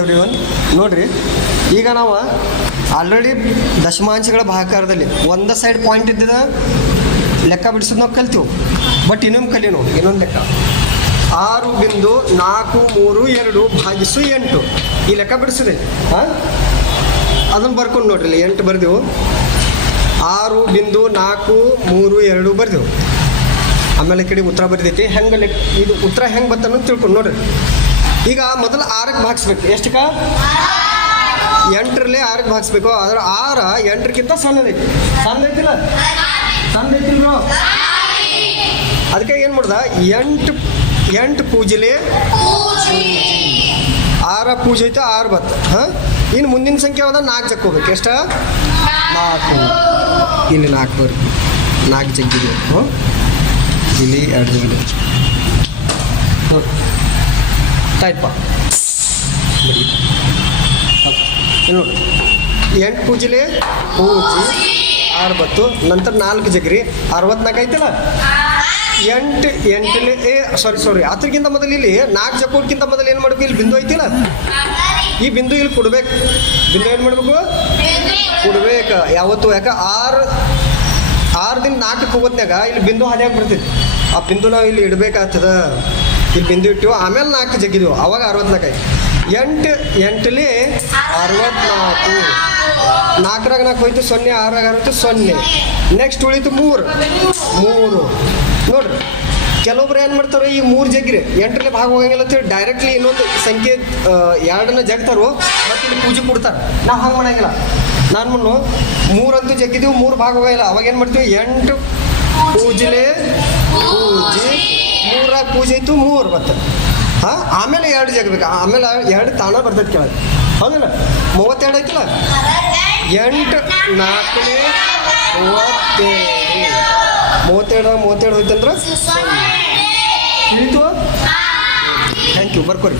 Everyone ನೋಡ್ರಿ, ಈಗ ನಾವು ಆಲ್ರೆಡಿ ದಶಮಾಂಶಗಳ ಭಾಗಾಕಾರದಲ್ಲಿ ಒಂದು ಸೈಡ್ ಪಾಯಿಂಟ್ ಇದ್ದಿದ ಲೆಕ್ಕ ಬಿಡಿಸೋದು ನಾವು ಕಲ್ತೀವಿ. ಬಟ್ ಇನ್ನೊಂದು ಕಲೀನು, ಇನ್ನೊಂದು ಲೆಕ್ಕ 6.432 ಭಾಗಿಸು 8 ಈ ಲೆಕ್ಕ ಬಿಡಿಸಿದೆ. ಹಾಂ, ಅದನ್ನು ಬರ್ಕೊಂಡು ನೋಡ್ರಿ, ಇಲ್ಲಿ 8 ಬರ್ದೆವು, 6.432 ಬರ್ದೆವು. ಆಮೇಲೆ ಈ ಕಡೆ ಉತ್ತರ ಬರೆದೈತಿ. ಹೆಂಗೆ ಲೆಕ್ಕ ಇದು ಉತ್ತರ ಹೆಂಗೆ ಬರ್ತನೋ ತಿಳ್ಕೊಂಡು ನೋಡ್ರಿ. ಈಗ ಮೊದಲು 6ಕ್ಕೆ ಭಾಗಿಸ್ಬೇಕು. ಎಷ್ಟಕ್ಕ? 8ರಲ್ಲಿ 6ಕ್ಕೆ ಭಾಗಿಸ್ಬೇಕು. ಆದ್ರೆ 6 8ಕ್ಕಿಂತ ಸಣ್ಣದೈತಿ. ಸಣ್ಣದೈತಿಲ್ಲ? ಸಣ್ಣದೈತಿಲ್ವ? ಅದಕ್ಕೆ ಏನು ಮಾಡ್ದ, 8 ಪೂಜೆಲೆ 6 ಪೂಜೆ ಐತೆ, 6 ಬತ್ತು. ಹಾಂ, ಇನ್ನು ಮುಂದಿನ ಸಂಖ್ಯೆ ಯಾವ್ದು? 4 ಜಕ್ಕೋಬೇಕು. ಎಷ್ಟ? 4. ಇಲ್ಲಿ 4 ಬರ್ರಿ, 4 ಜಗ್ಗಿದೆ. ಹ್ಞೂ, ಇಲ್ಲಿ 2 ಜಗ್ಗಿದೆ. ಆಯ್ತಪ್ಪ, ನೋಡಿ 8 ಪೂಜೆಲಿ ಪೂಜೆ 6 ಬತ್ತು, ನಂತರ 4 ಜಗ್ರಿ 64 ಐತಲ್ಲ. 8ಲೆ ಸಾರಿ ಅದಕ್ಕಿಂತ ಮೊದಲು ಇಲ್ಲಿ 4 ಜಕ್ಕೋದ್ಕಿಂತ ಮೊದಲು ಏನು ಮಾಡಬೇಕು? ಇಲ್ಲಿ ಬಿಂದು ಐತಿಲ್ಲ, ಈ ಬಿಂದು ಇಲ್ಲಿ ಕೊಡ್ಬೇಕು. ಬಿಂದು ಏನು ಮಾಡಬೇಕು? ಕೊಡ್ಬೇಕು ಯಾವತ್ತು. ಯಾಕೆ 6 ದಿನ 4ಕ್ಕೆ ಹೋಗೋತ್ನಾಗ ಇಲ್ಲಿ ಬಿಂದು ಹಾದಿಯಾಗಿ ಬರ್ತೈತಿ. ಆ ಬಿಂದು ನಾವು ಇಲ್ಲಿ ಇಡಬೇಕಾಗ್ತದ. ಇಲ್ಲಿ ಬಿಂದು ಇಟ್ಟು ಆಮೇಲೆ 4 ಜಗ್ಗಿದೆವು, ಅವಾಗ 64 ಆಯ್ತು. 8ಲಿ 64, 4ರಾಗ 4 ಹೋಯ್ತು 0, 6ರಾಗ 6 ಹೋಯ್ತು 0. ನೆಕ್ಸ್ಟ್ ಉಳಿತು 3 ನೋಡ್ರಿ. ಕೆಲವೊಬ್ರು ಏನು ಮಾಡ್ತಾರೋ, ಈ 3 ಜಗ್ರಿ 8ರಲ್ಲಿ ಭಾಗ ಹೋಗಂಗಿಲ್ಲ ಅಂತೇಳಿ ಡೈರೆಕ್ಟ್ಲಿ ಇನ್ನೊಂದು ಸಂಖ್ಯೆ 2ನ್ನ ಜಗ್ತಾರೋ, ಮತ್ತು ಇಲ್ಲಿ ಪೂಜೆ ಕೊಡ್ತಾರೆ. ನಾವು ಹಂಗೆ ಮಾಡಂಗಿಲ್ಲ. ನಾನು 3 ಅಂತೂ ಜಗ್ಗಿದ್ದೀವಿ, 3 ಭಾಗ ಹೋಗಂಗಿಲ್ಲ. ಅವಾಗ ಏನು ಮಾಡ್ತೀವಿ? 8 ಪೂಜೆಲೆ ಪೂಜೆ 3ರಾಗ ಪೂಜೆ ಇತ್ತು 3 ಬರ್ತದೆ. ಹಾಂ, ಆಮೇಲೆ 2 ಜಗಬೇಕು. ಆಮೇಲೆ 2 ತಾಣ ಬರ್ತೈತೆ ಕೆಳಗೆ. ಹೌದಲ್ಲ? 32 ಐತಿಲ್ಲ. 8 4ನೇ 32 ಹೋಯ್ತಂದ್ರೆ ತಿಳಿತು. Thank you, ಬರ್ಕೊರಿ.